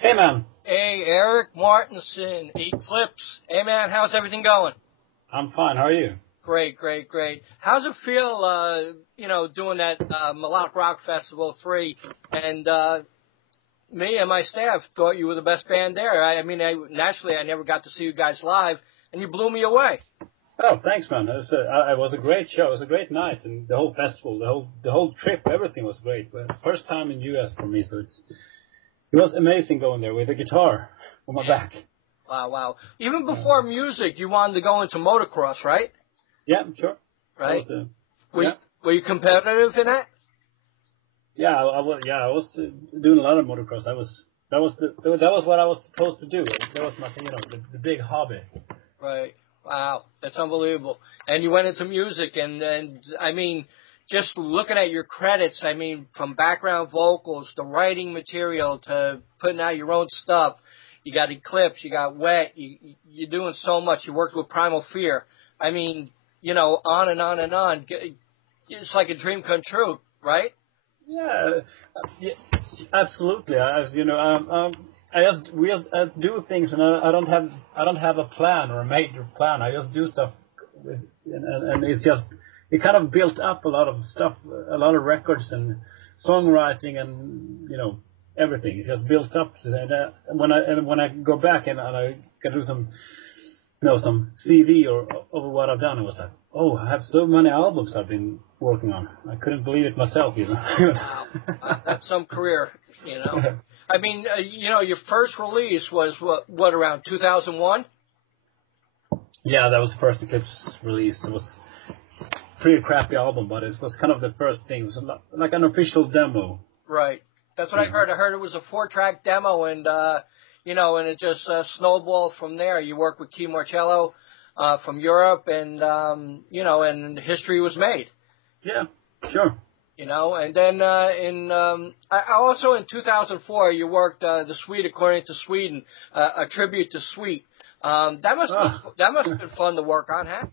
Hey, man. Hey, Erik Martensson, Eclipse. Hey, man, how's everything going? I'm fine. How are you? Great. How's it feel, doing that Melodic Rock Festival 3? And me and my staff thought you were the best band there. Naturally, I never got to see you guys live, and you blew me away. Oh, thanks, man. It was a great show. It was a great night, and the whole festival, the whole trip, everything was great. But first time in U.S. for me, so it was amazing going there with the guitar on my back. Wow. Even before music, you wanted to go into motocross, right? Yeah, sure. Right. Were you competitive in that? Yeah, I was doing a lot of motocross. That was what I was supposed to do. That was my thing, the big hobby. Right. Wow, that's unbelievable. And you went into music, and just looking at your credits, from background vocals to writing material to putting out your own stuff. You got Eclipse, you got Wet, you're doing so much. You worked with Primal Fear. On and on and on. It's like a dream come true, right? Yeah, absolutely. We just do things, and I don't have a plan or a major plan. I just do stuff, and it kind of built up a lot of stuff, a lot of records and songwriting, and everything. It just builds up. And when I go back and I can do some CV or over what I've done, it was like, oh, I have so many albums I've been working on. I couldn't believe it myself, Wow, that's some career, your first release was what around 2001? Yeah, that was the first Eclipse release. It was a pretty crappy album, but it was kind of the first thing. It was like an official demo. Right. That's what I heard. I heard it was a 4-track demo, and and it just snowballed from there. You worked with Key Marcello from Europe, and and history was made. Yeah, sure. And then also in 2004 you worked the Suite According to Sweden, a tribute to Sweet. That must have been fun to work on, huh?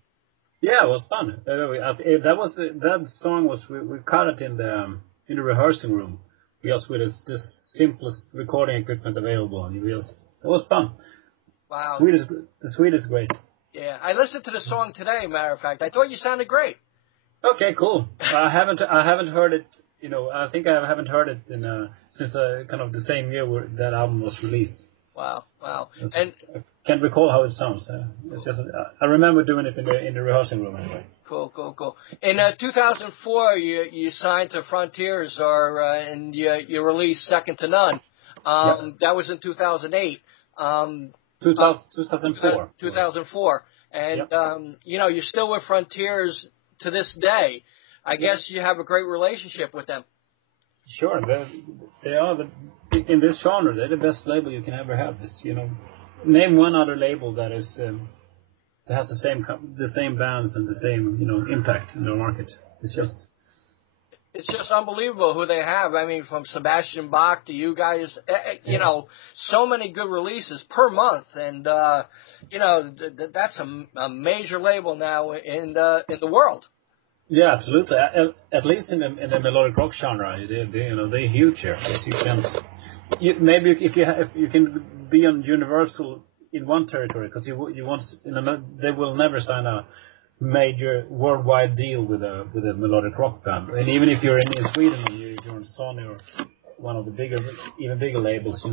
Yeah, it was fun. That song was we caught it in the rehearsing room. Just with the simplest recording equipment available, and it was fun. Wow. The Suite is great. Yeah, I listened to the song today. Matter of fact, I thought you sounded great. Okay, cool. I haven't heard it. I think I haven't heard it since kind of the same year where that album was released. Wow. And I can't recall how it sounds. It's just I remember doing it in the rehearsing room anyway. Cool. In 2004, you signed to Frontiers, and you released Second to None. That was in 2008. 2004. 2004. And, you're still with Frontiers to this day. I guess you have a great relationship with them. Sure. They are, in this genre, they're the best label you can ever have. It's, name one other label that is that has the same bands and the same, impact in the market. It's just unbelievable who they have. From Sebastian Bach to you guys, so many good releases per month, and that's a major label now in the world. Yeah, absolutely. At least in the melodic rock genre, they're huge here. Maybe if you can be on Universal in one territory, because they will never sign a major worldwide deal with a melodic rock band. And even if you're in Sweden, you're on Sony or one of the even bigger labels,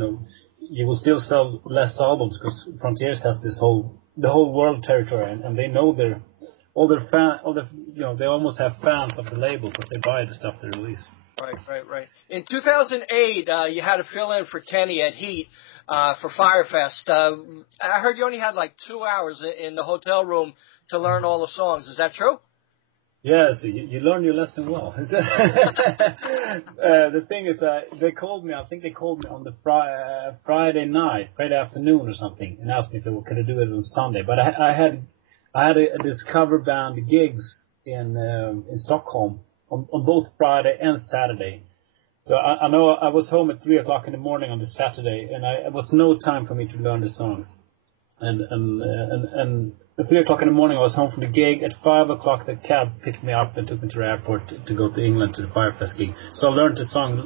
you will still sell less albums because Frontiers has the whole world territory, and they know they almost have fans of the label because they buy the stuff they release. Right. In 2008, you had to fill in for Kenny at Heat for Firefest. I heard you only had like 2 hours in the hotel room to learn all the songs. Is that true? Yes, you learn your lesson well. The thing is, they called me. I think they called me on the Friday afternoon or something, and asked me if I could do it on Sunday. But I had this cover band gigs in Stockholm on both Friday and Saturday. So I know I was home at 3 o'clock in the morning on the Saturday, and it was no time for me to learn the songs. And at 3 o'clock in the morning I was home from the gig. At 5 o'clock the cab picked me up and took me to the airport to go to England to the Firefest gig. So I learned the song.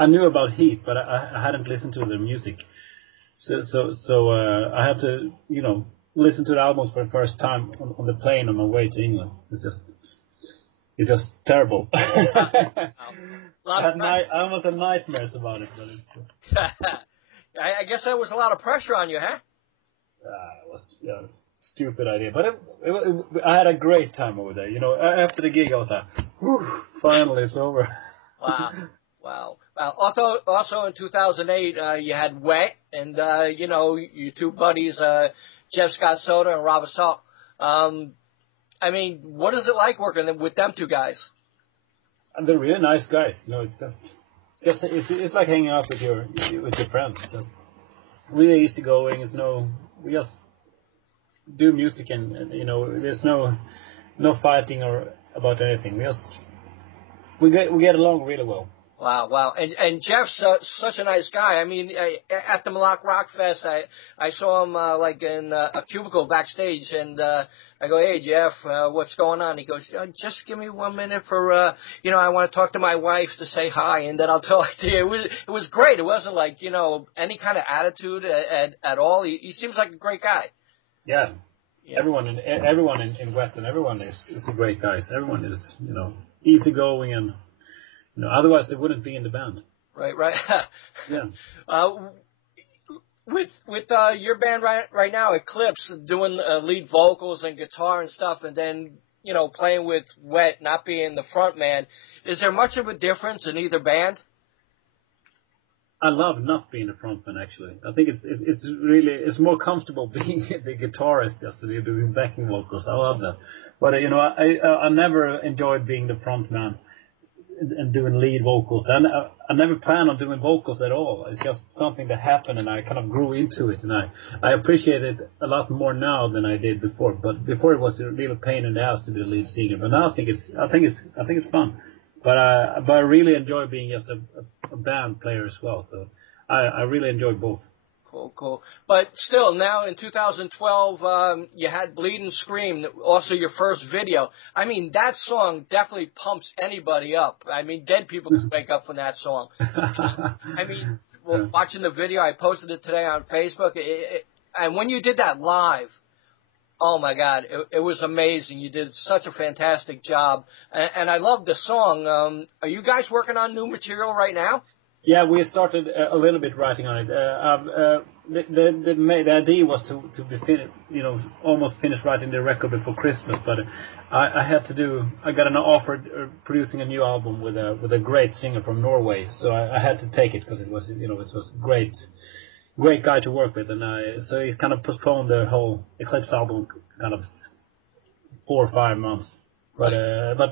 I knew about Heat, but I hadn't listened to their music. So I had to, listen to the albums for the first time on the plane on my way to England. It's just terrible. I almost had nightmares about it, but it's just. I guess that was a lot of pressure on you, huh? It was stupid idea, but I had a great time over there. After the gig, I was like, whew, finally it's over. Wow. Also in 2008, you had Wet, and your two buddies, Jeff Scott Soda and Rob Assault. I mean, what is it like working with them two guys? And they're really nice guys. It's like hanging out with your friends. It's just really easygoing. We just do music, and there's no fighting or about anything. We get along really well. Wow. And Jeff's such a nice guy. I mean, at the Malak Rock Fest, I saw him like in a cubicle backstage, and I go, "Hey, Jeff, what's going on?" He goes, "Just give me 1 minute for, I want to talk to my wife to say hi, and then I'll talk to you." It was great. It wasn't like, any kind of attitude at all. He seems like a great guy. Yeah. Everyone in Wetton, everyone is a great guys. Everyone is, easygoing, and otherwise they wouldn't be in the band. Right. Yeah. With your band right now, Eclipse, doing lead vocals and guitar and stuff, and then playing with Wet, not being the front man, is there much of a difference in either band? I love not being the frontman. Actually, I think it's more comfortable being the guitarist just than doing backing vocals. I love that, but I never enjoyed being the frontman and doing lead vocals. And I never planned on doing vocals at all. It's just something that happened, and I kind of grew into it, and I appreciate it a lot more now than I did before. But before it was a real pain in the ass to be the lead singer. But now I think it's fun. But I really enjoy being just a band player as well. So I really enjoy both. Cool. But still, now in 2012, you had Bleed and Scream, also your first video. I mean, that song definitely pumps anybody up. I mean, dead people can wake up from that song. I mean, watching the video, I posted it today on Facebook, and when you did that live, oh my God, it was amazing. You did such a fantastic job, and I love the song. Are you guys working on new material right now? Yeah, we started a little bit writing on it. The idea was to be almost finished writing the record before Christmas, but I got an offer producing a new album with a great singer from Norway, so I had to take it because it was great guy to work with, and so it kind of postponed the whole Eclipse album kind of 4 or 5 months. But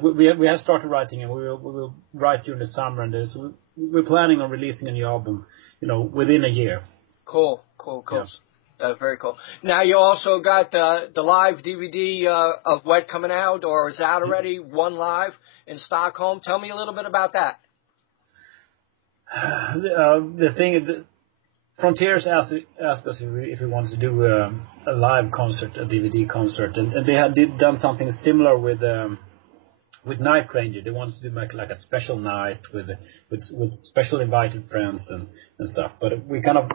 we have started writing, and we will write during the summer, and we're planning on releasing a new album, within a year. Cool. Yeah. Very cool. Now you also got the live DVD of Wet coming out, or is out already? One live in Stockholm. Tell me a little bit about that. The thing, Frontiers asked us if we wanted to do a live concert, a DVD concert, and they had done something similar with Night Ranger. They wanted to do like a special night with special invited friends and stuff. But we kind of,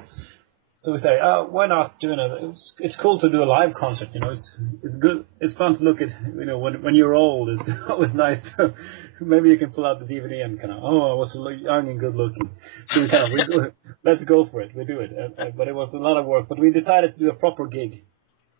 so we say, why not doing it? It's cool to do a live concert. It's good. It's fun to look at. When you're old, it's always nice to, maybe you can pull out the DVD and kind of, I was young and good looking. So we kind of, let's go for it. We do it. But it was a lot of work. But we decided to do a proper gig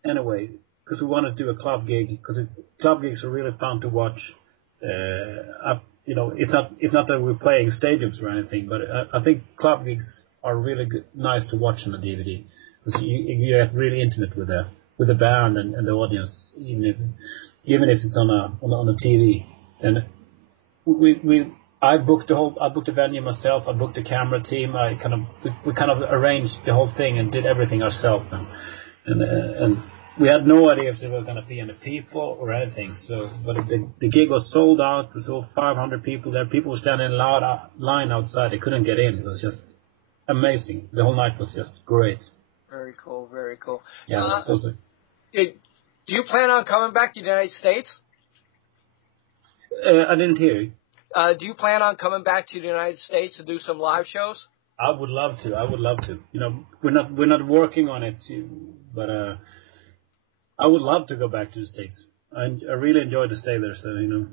anyway, because we wanted to do a club gig, because club gigs are really fun to watch. It's not that we're playing stadiums or anything, but I think club gigs are really good, nice to watch on the DVD, because you get really intimate with the band and the audience, even if it's on the TV. And I booked the venue myself. I booked the camera team. We kind of arranged the whole thing and did everything ourselves. And we had no idea if there were going to be any people or anything. So, but the gig was sold out. We sold 500 people there. People were standing in line outside. They couldn't get in. It was just amazing. The whole night was just great. Very cool. Very cool. Yeah. Do you plan on coming back to the United States? I didn't hear you. Do you plan on coming back to the United States to do some live shows? I would love to. I would love to. You know, we're not working on it, but I would love to go back to the States. I really enjoyed to stay there, so you know,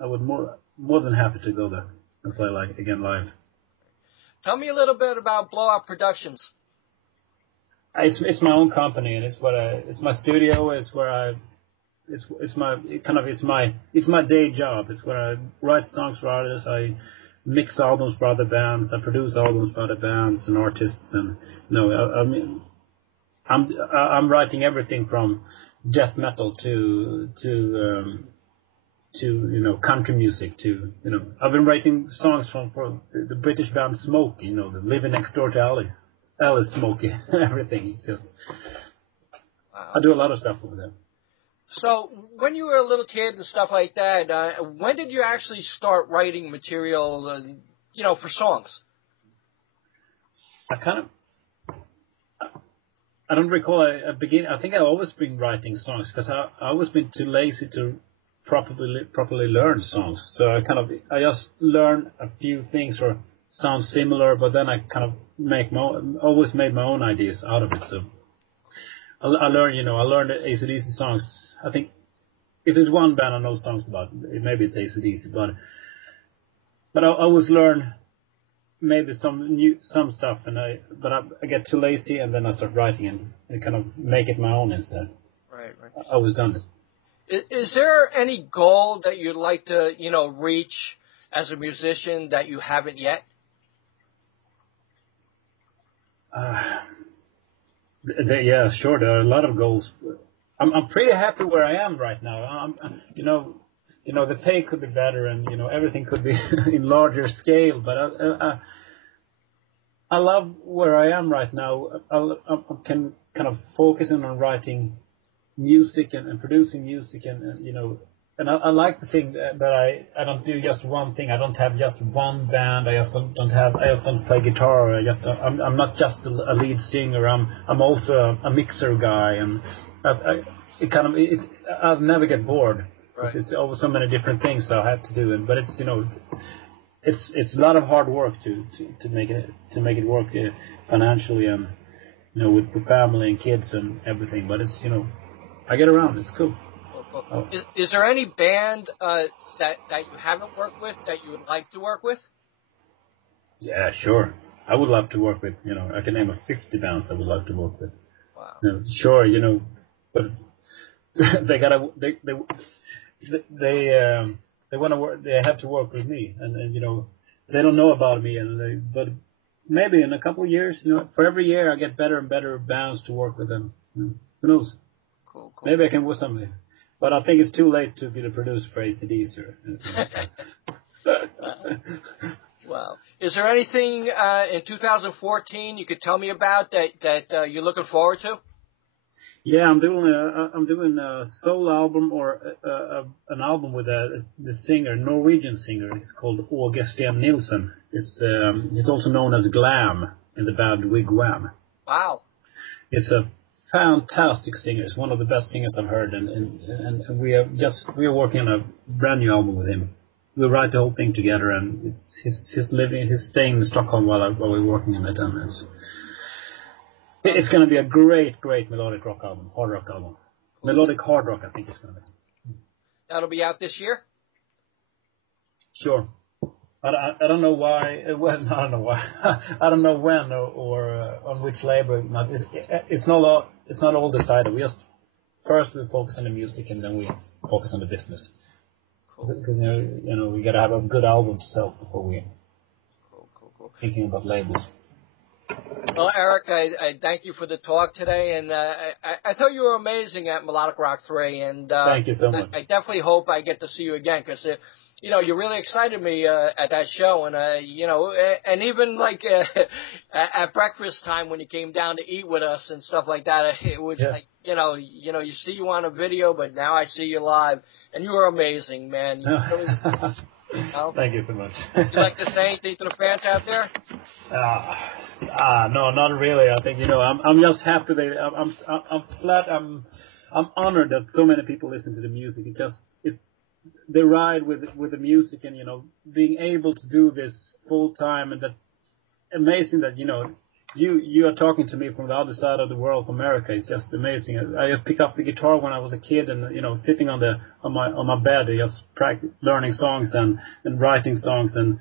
I would more than happy to go there and play again live. Tell me a little bit about Blowout Productions. It's my own company, and it's my studio. It's where it's my day job. It's where I write songs for artists. I mix albums for other bands. I produce albums for other bands and artists. And I mean, I'm writing everything from death metal to you know, country music to, you know, I've been writing songs for the British band Smokey, you know, the living next door to Alice Smokey, everything. It's just, wow. I do a lot of stuff over there. So when you were a little kid and stuff like that, when did you actually start writing material, you know, for songs? I don't recall a beginning. I think I've always been writing songs because I always been too lazy to properly learn songs. So I just learn a few things or sound similar, but then I kind of always made my own ideas out of it. So I learned AC/DC songs. I think if there's one band I know songs about, maybe it's AC/DC, but I always learn maybe some stuff, but I get too lazy and then I start writing and kind of make it my own instead. Right. I always done it. Is there any goal that you'd like to, you know, reach as a musician that you haven't yet? Yeah, sure. There are a lot of goals. I'm pretty happy where I am right now. You know, the pay could be better, and you know, everything could be in larger scale. But I love where I am right now. I can kind of focusing on writing music and producing music, and you know, and I like the thing that I don't do just one thing. I don't have just one band. I just don't play guitar. I'm not just a lead singer. I'm also a mixer guy, and I'll never get bored. Right. It's always so many different things I have to do, but it's, you know, it's a lot of hard work to make it work financially, and you know, with family and kids and everything. But it's, you know, I get around. It's cool. Is there any band that you haven't worked with that you would like to work with? Yeah, sure. I would love to work with, you know, I can name 50 bands I would love to work with. Wow. You know, sure, you know, but they want to work. They have to work with me, and you know, they don't know about me, but maybe in a couple of years, you know, for every year I get better and better bands to work with them. You know, who knows? Cool. Maybe I can work something. But I think it's too late to be the producer for AC/DC. Wow. Is there anything in 2014 you could tell me about that you're looking forward to? Yeah, I'm doing a solo album or an album with the singer, Norwegian singer. It's called Åge Sten Nilsen. He's also known as Glam in the band Wigwam. Wow. It's a fantastic singer. He's one of the best singers I've heard, and we are working on a brand new album with him. We'll write the whole thing together, and he's staying in Stockholm while we're working on it, and it's going to be a great melodic rock album, hard rock album, melodic hard rock. I think it's going to be. That'll be out this year. Sure. I don't know why. Well, I don't know why. I don't know when or on which label. It's not all decided. First we focus on the music, and then we focus on the business. Because you know we got to have a good album to sell before we thinking about labels. Well, Erik, I thank you for the talk today, and I thought you were amazing at Melodic Rock 3, and thank you so much. I definitely hope I get to see you again, because you know, you really excited me at that show, and you know, and even like at breakfast time when you came down to eat with us and stuff like that, it was like, you know, you see you on a video, but now I see you live, and you were amazing, man. You really, you know? Thank you so much. You like to say anything to the fans out there? No, not really. I think, you know, I'm just happy I'm honored that so many people listen to the music. the ride with the music, and being able to do this full time, and that amazing that you are talking to me from the other side of the world, from America. It's just amazing. I just picked up the guitar when I was a kid, and sitting on my bed, just learning songs and writing songs, and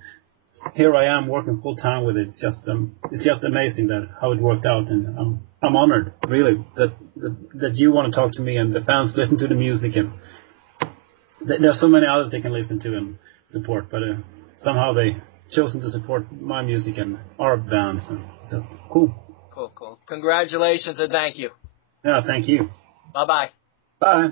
here I am working full time with it. It's just amazing that how it worked out, and I'm honored, really, that you want to talk to me, and the fans listen to the music, and there are so many others they can listen to and support, but somehow they chosen to support my music and our bands, and it's just cool. Cool. Congratulations and thank you. Yeah, thank you. Bye-bye. Bye.